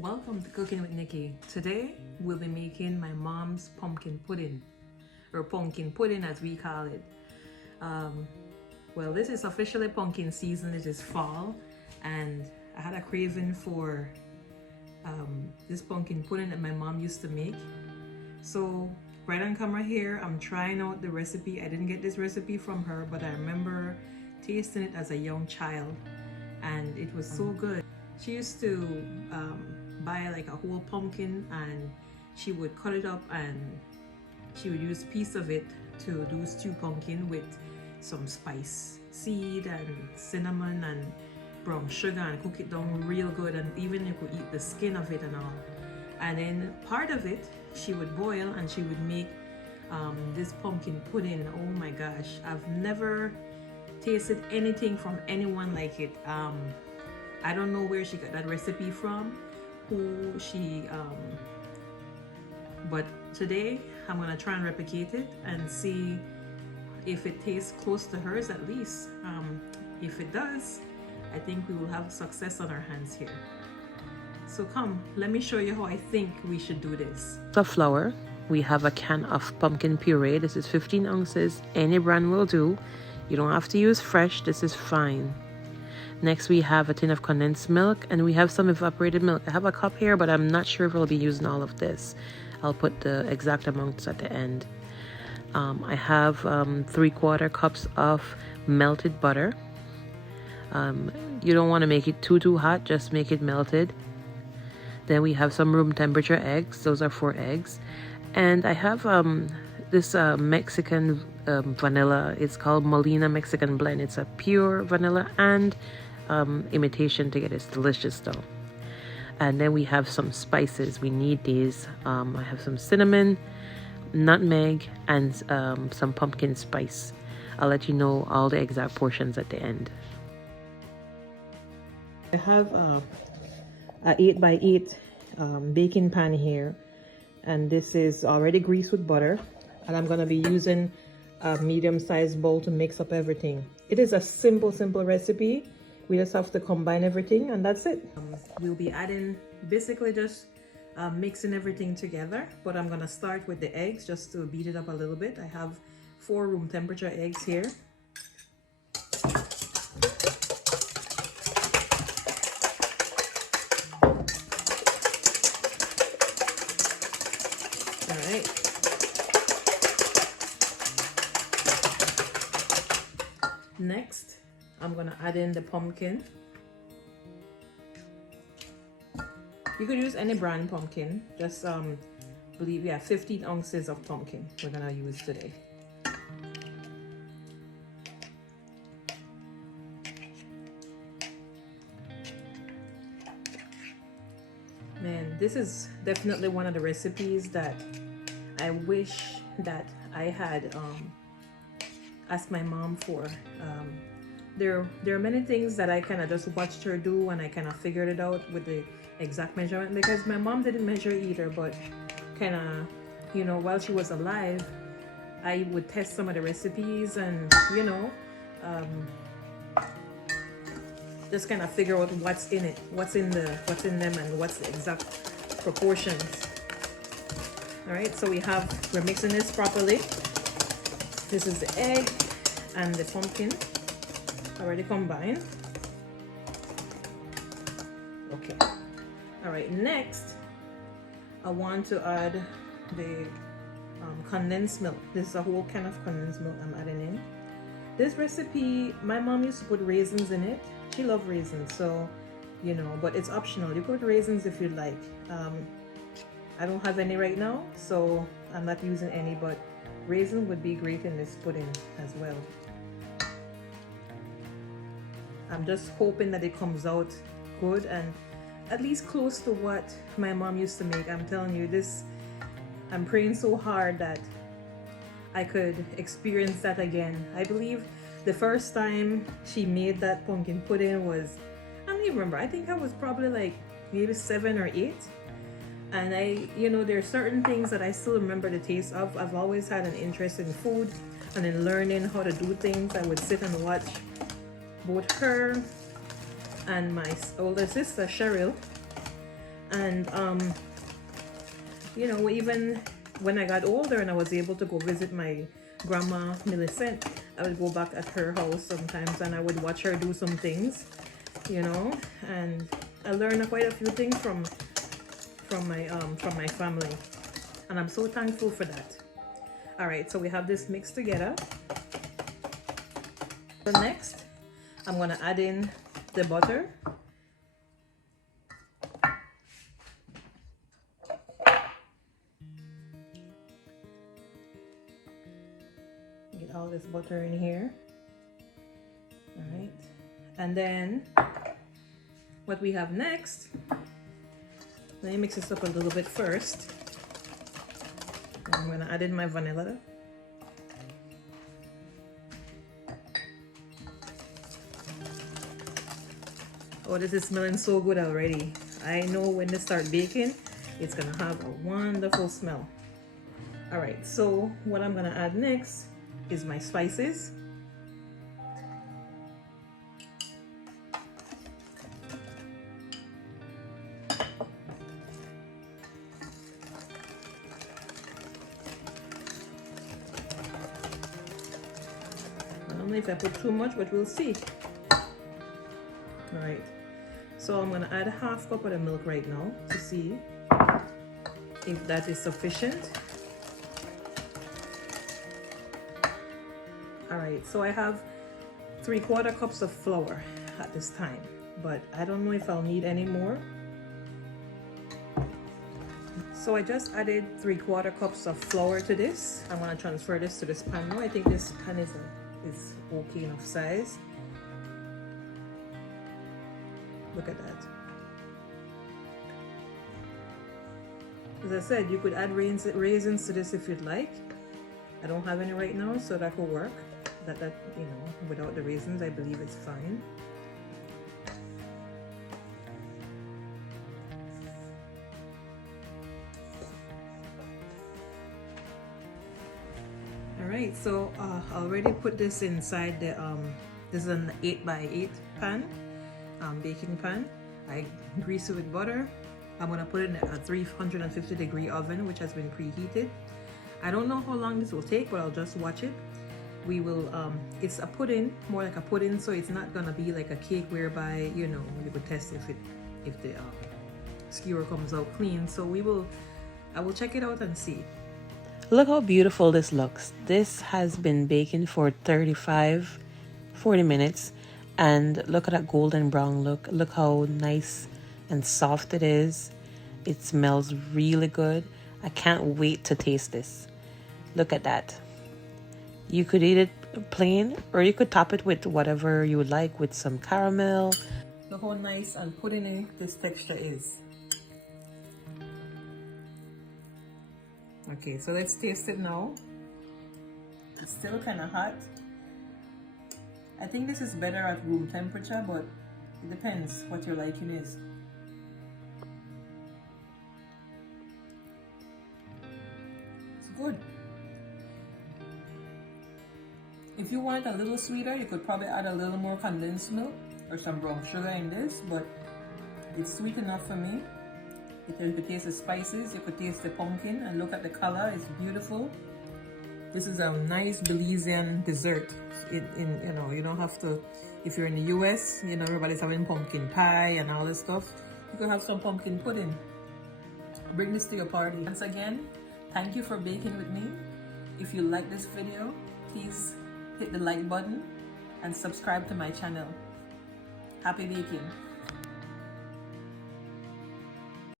Welcome to Cooking with Nikki. Today we'll be making my mom's pumpkin pudding, or pumpkin pudding as we call it. Well, this is officially pumpkin season. It is fall, and I had a craving for this pumpkin pudding that my mom used to make. So right on camera here, I'm trying out the recipe. I didn't get this recipe from her, but I remember tasting it as a young child, and it was so good. She used to buy like a whole pumpkin, and she would cut it up and she would use a piece of it to do stew pumpkin with some spice seed and cinnamon and brown sugar, and cook it down real good, and even you could eat the skin of it and all. And then part of it she would boil, and she would make this pumpkin pudding. Oh my gosh, I've never tasted anything from anyone like it. I don't know where she got that recipe from, but today I'm gonna try and replicate it and see if it tastes close to hers at least. If it does, I think we will have success on our hands here. So come, let me show you how I think we should do this. The flour, we have a can of pumpkin puree. This is 15 ounces. Any brand will do. You don't have to use fresh. This is fine. Next, we have a tin of condensed milk, and we have some evaporated milk. I have a cup here, but I'm not sure if I'll be using all of this. I'll put the exact amounts at the end. I have 3/4 cups of melted butter. You don't want to make it too hot, just make it melted. Then we have some room temperature eggs. Those are 4 eggs. And I have this Mexican vanilla. It's called Molina Mexican Blend. It's a pure vanilla and imitation to get it delicious though. And then we have some spices. We need these. I have some cinnamon, nutmeg, and some pumpkin spice. I'll let you know all the exact portions at the end. I have a 8x8 baking pan here, and this is already greased with butter, and I'm going to be using a medium-sized bowl to mix up everything. It is a simple recipe. We just have to combine everything, and that's it. We'll be adding, basically just mixing everything together, but I'm going to start with the eggs just to beat it up a little bit. I have 4 room temperature eggs here. Next, I'm gonna add in the pumpkin. You could use any brand pumpkin. Just believe, yeah, 15 ounces of pumpkin we're gonna use today. Man, this is definitely one of the recipes that I wish that I had asked my mom for. There are many things that I kind of just watched her do, and I kind of figured it out with the exact measurement, because my mom didn't measure either, but kind of, you know, while she was alive, I would test some of the recipes and, you know, just kind of figure out what's in it, what's in them, and what's the exact proportions. All right, so we're mixing this properly. This is the egg and the pumpkin already combined. Okay. All right, next I want to add the condensed milk. This is a whole can of condensed milk I'm adding in. This recipe, my mom used to put raisins in it. She loved raisins, so, you know, but it's optional. You put raisins if you'd like. I don't have any right now, so I'm not using any, but raisin would be great in this pudding as well. I'm just hoping that it comes out good and at least close to what my mom used to make. I'm telling you, I'm praying so hard that I could experience that again. I believe the first time she made that pumpkin pudding was, I don't even remember, I think I was probably like maybe 7 or 8. And you know, there are certain things that I still remember the taste of. I've always had an interest in food and in learning how to do things. I would sit and watch both her and my older sister Cheryl, And you know, even when I got older and I was able to go visit my grandma Millicent, I would go back at her house sometimes and I would watch her do some things, you know, and I learned quite a few things from my family, and I'm so thankful for that. All right, so we have this mixed together. So next, I'm gonna add in the butter. Get all this butter in here. All right, and then what we have next, let me mix this up a little bit first. I'm gonna add in my vanilla. Oh, this is smelling so good already. I know when they start baking, it's gonna have a wonderful smell. All right, so what I'm gonna add next is my spices. I don't know if I put too much, but we'll see. All right, so I'm gonna add a half cup of the milk right now to see if that is sufficient. All right, so I have 3/4 cups of flour at this time, but I don't know if I'll need any more. So I just added 3/4 cups of flour to this. I'm gonna transfer this to this pan now. I think this pan is okay enough size. Look at that. As I said, you could add raisins to this if you'd like. I don't have any right now, so that could work. That you know, without the raisins, I believe it's fine. All right, so I already put this inside the this is an 8x8 pan, baking pan. I grease it with butter. I'm gonna put it in a 350-degree oven, which has been preheated. I don't know how long this will take, but I'll just watch it. We will, it's a pudding, more like a pudding, so it's not gonna be like a cake whereby, you know, you could test if the skewer comes out clean. So I will check it out and see. Look how beautiful this looks. This has been baking for 35-40 minutes, and look at that golden brown look. Look how nice and soft it is. It smells really good. I can't wait to taste this. Look at that. You could eat it plain, or you could top it with whatever you would like, with some caramel. Look how nice and puddingy this texture is. Okay, so let's taste it now. It's still kind of hot. I think this is better at room temperature, but it depends what your liking is. It's good. If you want a little sweeter, you could probably add a little more condensed milk or some brown sugar in this, but it's sweet enough for me. You could taste the spices, you could taste the pumpkin, and look at the color, it's beautiful. This is a nice Belizean dessert. You know, you don't have to, if you're in the US, you know, everybody's having pumpkin pie and all this stuff. You could have some pumpkin pudding. Bring this to your party. Once again, thank you for baking with me. If you like this video, please hit the like button and subscribe to my channel. Happy baking!